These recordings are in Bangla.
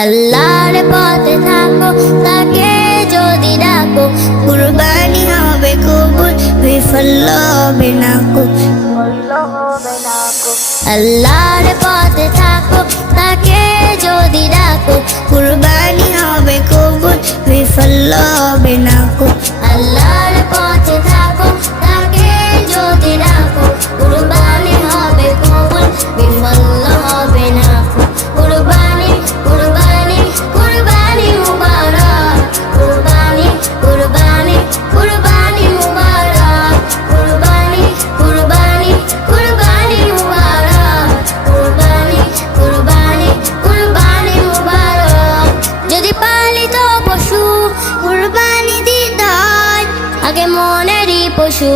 আল্লাহর পথে থাকো, তাকে যদি ডাকো, কুরবানি হবে কবুল, বিফল হবে না কো। আল্লাহর পথে থাকো, তাকে যদি ডাকো, কুরবানি হবে কবুল, বিফল হবে না কো। আল্লাহর পথে থাকো, তাকে যদি ডাকো, কুরবানি হবে কবুল, বিফল হবে না কো। কুরবানি কুরবানি কুরবানি মুবারক, কুরবানি কুরবানি কুরবানি মুবারক, কুরবানি কুরবানি কুরবানি মুবারক, কুরবানি কুরবানি কুরবানি মুবারক। যদি পালিত পশু কুরবানি দিতে হয়, আগে মনেরই পশু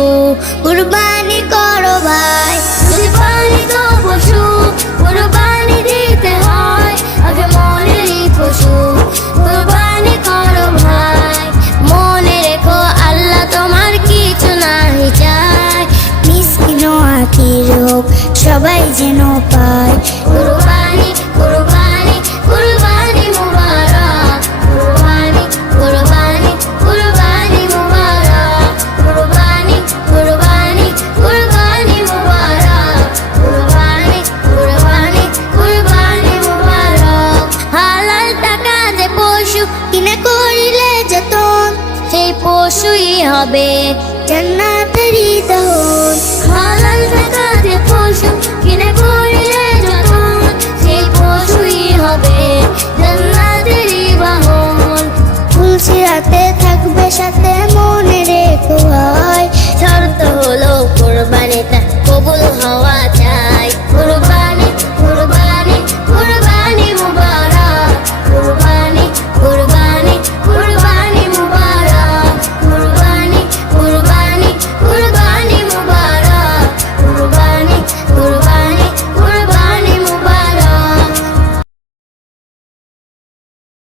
কুরবানি করো ভাই। যদি পালিত পশু কুরবানি দিতে হয়, আগে মনেরই পশু কুরবানি করো ভাই। মনে রেখো আল্লাহ তোমার কিছু নাহি চায়, মিসকিন ও আখির হোক সবাই যেন পায়। কুরবানি কুরবানি কুরবানি মুবারক, কুরবানি কুরবানি কুরবানি মুবারক, কুরবানি কুরবানি কুরবানি মুবারক, কুরবানি কুরবানি কুরবানি মুবারক। হালাল টাকা যে পশু কিনে করিলে যতন, সেই পশুই হবে জান্নাতেরই ধন। হালাল টাকা যে পশু কিনে